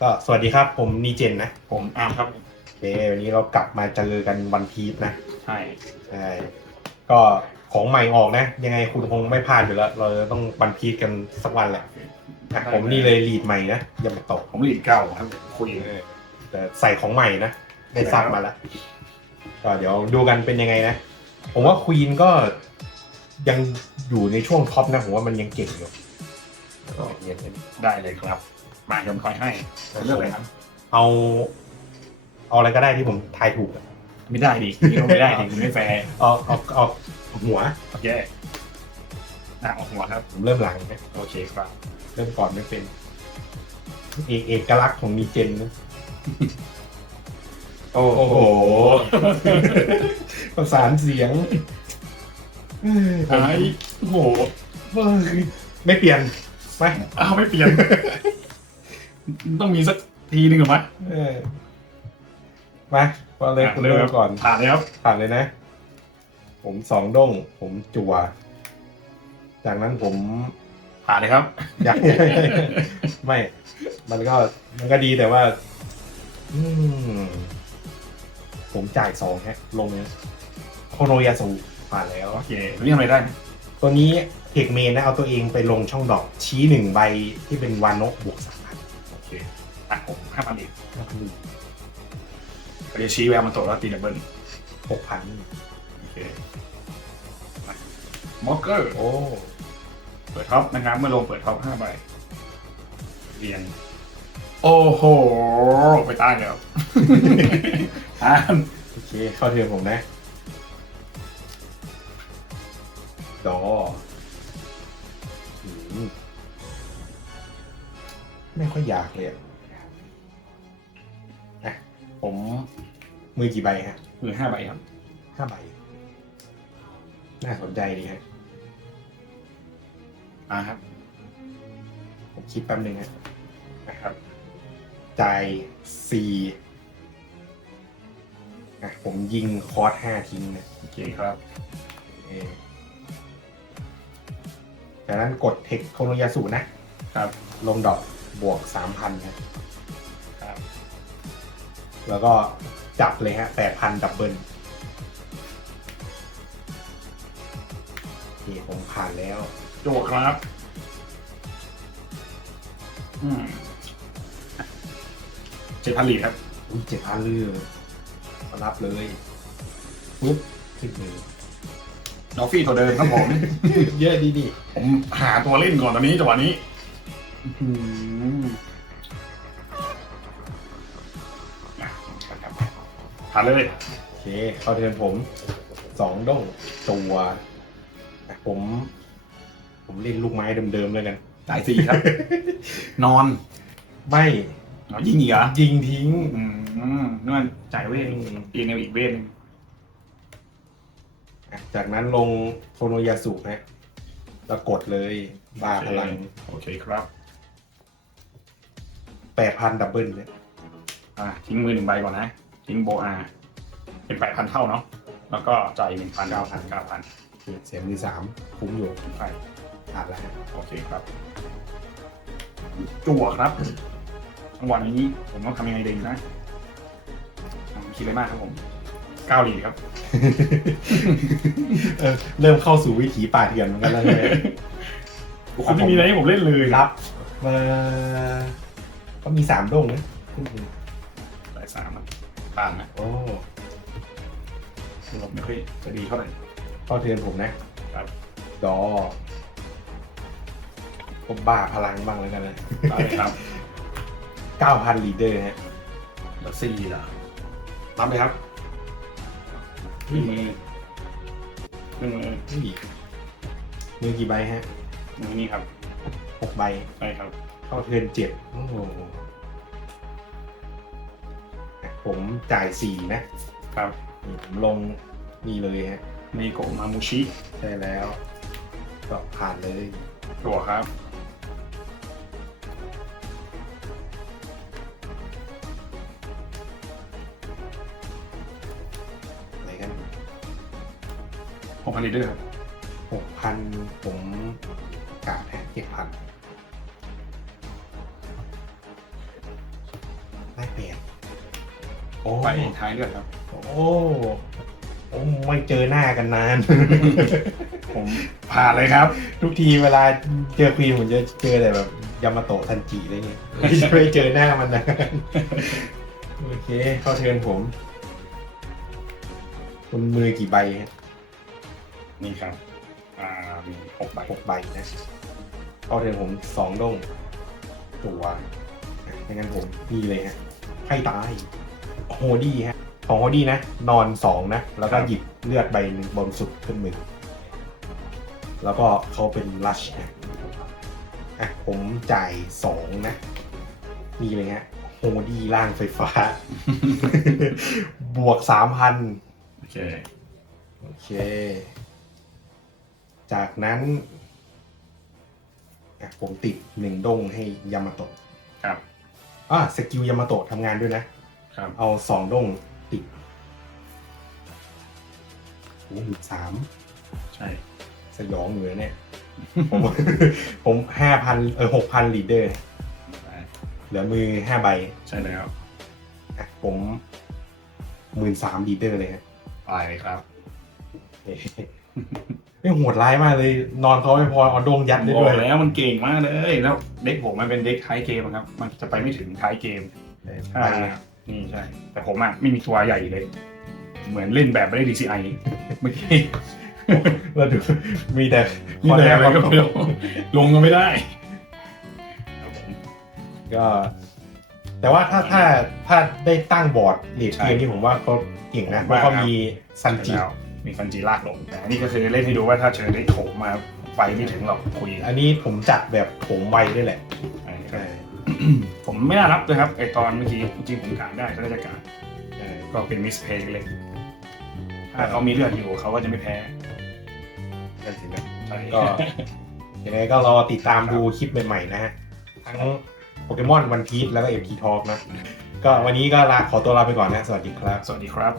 ก็สวัสดีครับ ผมนีเจนนะผมอาร์มครับโอเควันนี้เรากลับมาเจอกันวันพีชนะใช่ใช่ก็ของใหม่ออกนะ ยังไงคุณคงไม่พลาดอยู่แล้ว เราจะต้องวันพีชกันสักวันแหละอะผมนี่เลยลีดใหม่นะยามาโตะผมลีดเก่าครับ คุยเออแต่ใส่ของใหม่นะได้ซักมาแล้วก็เดี๋ยวดูกันเป็นยังไงนะ ผมว่าควีนก็ยังอยู่ในช่วงท็อปนะ ผมว่ามันยังเก่งอยู่ก็เย็นๆได้เลยครับ มาผมคอยให้เลือกเลยครับ เอา เอาอะไรก็ได้ที่ผมทายถูกอะไม่ได้ดินี่ก็ไม่ได้ดิมันไม่แฟร์เอาเอาเอาหัว โอเคอะเอาหัวครับ ผมเริ่มหลังนะโอเคครับ เริ่มก่อนไม่เป็นเอกเอกลักษณ์ของมีเจนนะโอ้โอ้โหประสานเสียงเอ้ยผมไอ้โอ้โหเอ้ยไม่เปลี่ยนไหมอ้าวไม่เปลี่ยน ต้องมีสักทีหนึ่งเหรอมะเออมาก็เลยคุณเริ่มก่อน ผ่านเลยครับผ่านเลยนะ ผมสองด้ง ผมจัวจากนั้นผมผ่านเลยครับยังไม่ มันก็มันก็ดีแต่ว่า อืม ผมจ่ายสองฮะ ลงโคโนยาสูผ่านแล้ว โอเคเรียกอะไรได้ ตัวนี้เทคเมนนะเอาตัวเองไปลงช่องดอกชี้หนึ่งใบที่เป็นวานโนะบวกสามพันโอ เคอะผมห้าพันอีกเดี๋ยวชี้แววมันโตแล้วตีดับเบิลหกพันโอเคมอกเกอร์โอ้เปิดท็อปนะครับเมื่อลงเปิดท็อปห้าใบเรียง โอ้โห ไปใต้แล้วอ่านโอเค เข้าเทียมผมนะดอ ไม่ค่อยอยากเลยอะอะผมมือกี่ใบฮะมือห้าใบครับ ห้าใบ น่าสนใจดีฮะอ่าครับ ผมคิดแป๊บนึงฮะนะครับจ่ายสี่อะผมยิงคอร์สห้าทิ้งนะโอเคครับเออจากนั้นกดเทคโคโนยาสุนะครับ ลงดอก บวกสามพันครับ ครับ แล้วก็จับเลยฮะแปดพันดับเบิลโอเคผมผ่านแล้ว โจกครับ อืมเจ็ดพันลีดครับ อุ้ยเจ็ดพันเรือมารับเลยปุ๊บขึ้นมือดอฟฟี่ตัวเดิมครับผม เยอะดีดิผมหาตัวเล่นก่อนตอนนี้จังหวะนี้ อื้อหืออะครับผ่านเลยโอเค เข้าเทิร์นผมสองด้งตัวอะผม ผมเล่นลูกไม้เดิมๆเลยกันจ่ายสี่ครับ นอนไม่เอายิงอีกเหรอยิงทิ้ง อืมนั่นจ่ายเวทอีกในอีกเวทหนึ่งอะจากนั้นลงโฟโนยาสุนะแล้วกดเลยบาพลัง โอเคครับ แปดพันดับเบิลเนี่ยอะทิ้งมือหนึ่งใบก่อนนะ ทิ้งโบอา เป็นแปดพันเท่าเนาะแล้วก็จ่ายหนึ่งพันเก้าพันเก้าพันเสียมือสามคุ้มอยู่ใช่ผ่านแล้วฮะโอเคครับ จั่วครับจังหวะนี้ผมต้องทำยังไงดีนะอะคิดอะไรมากครับผมก้าวดีครับเออเริ่มเข้าสู่วิถีป่าเถื่อนเหมือนกันแล้วเลยคุณไม่มีอะไรให้ผมเล่นเลยรับมา ก็มีสามด้งนะสายสามอะผ่านนะโอ้ผมไม่ค่อยจะดีเท่าไหร่ เข้าเทิร์นผมนะครับ ดอ ผมบ้าพลังบ้างแล้วกันนะได้ครับเก้าพันลีดเดอร์ฮะแล้วสี่เหรอรับเลยครับหนึ่งมือหนึ่งมือนี่มือกี่ใบฮะ มือนี่ครับหกใบใช่ครับ เข้าเทิร์นเจ็ดโอ้โหผมจ่ายสี่นะครับนี่ผมลงนี่เลยฮะมีโกะมามูชิใช่แล้ว ก็ผ่านเลยตัวครับอะไรกันหกพันลิตรครับหกพันผมกาดฮะเจ็ดพัน โอ้ ไปท้ายเลือดครับ โอ้โอ้ไม่เจอหน้ากันนาน ผมผ่านเลยครับ ทุกทีเวลาเจอควีนผมจะเจอแต่แบบยามาโตะทันจิอะไรเงี้ยไม่ไม่เจอหน้ามันนานโอเค เข้าเทิร์นผม คุณมือกี่ใบฮะนี่ครับ อ่า มีหกใบหกใบนะ เข้าเทิร์นผมสองดง ตัวไม่งั้นผมนี่เลยฮะไพ่ตาย โฮดี้ฮะของโฮดี้นะ นอนสองนะ แล้วก็หยิบเลือดใบหนึ่งบนสุดขึ้นมือ แล้วก็เขาเป็นลัชนะอะผมจ่ายสองนะ นี่เลยฮะโฮดี้ล่างไฟฟ้า บวกสามพันโอเค โอเค จากนั้นอะผมติดหนึ่งด้งให้ยามาโตะครับอะสกิลยามาโตะทำงานด้วยนะ ครับ เอาสองด้งติดโอ้โหสามใช่ สยองอยู่นะเนี่ย ผม ผมห้าพันเออหกพันลีดเดอร์เหลือมือห้าใบใช่แล้วอะผมหมื่นสามลีดเดอร์เลยฮะไปครับเฮ้ยไม่โหดร้ายมากเลย นอนเขาไม่พอเอาดงยัดได้บด้อวยกแล้วมันเก่งมากเลย แล้วเด็กผมมันเป็นเด็กท้ายเกมอะครับ มันจะไปไม่ถึงท้ายเกมไป อ่านี่ใช่ แต่ผมอะไม่มีตัวใหญ่เลย เหมือนเล่นแบบไม่ได้ DCI เมื่อกี้แล้วดูมีแต่มีแต่อะไรก็ไม่รู้ลงก็ไม่ได้ครับผมก็ แต่ว่าถ้าถ้าถ้าได้ตั้งบอร์ดเลดใช่เกมนี่ผมว่าเขาเก่งนะผมเพว่าราะเขามีซันจิแล้วมีฟันจีลากลงแต่อันนี่ก็คือเล่นให้ดูว่าถ้าเชิญได้โถมมาไฟไม่ถึงหรอกคุย อันนี้ผมจัดแบบโถมไวด้วยแหละใช่ ผมไม่น่ารับเลยครับไอตอนเมื่อกี้จริงๆผมการได้ก็ได้จากการใช่ก็เป็นมิสเพย์เลยถ้าเขามีเลือดอยู่เขาก็จะไม่แพ้นั่นสินะใช่ก็ยังไงก็รอติดตามดูคลิปใหม่ๆนะฮะทั้งโปเกมอนวันพี e แล้วก็เอ็มพีทอ k นะ ก็วันนี้ก็ลาขอตัวลาไปก่อนนะ สวัสดีครับ สวัสดีครับ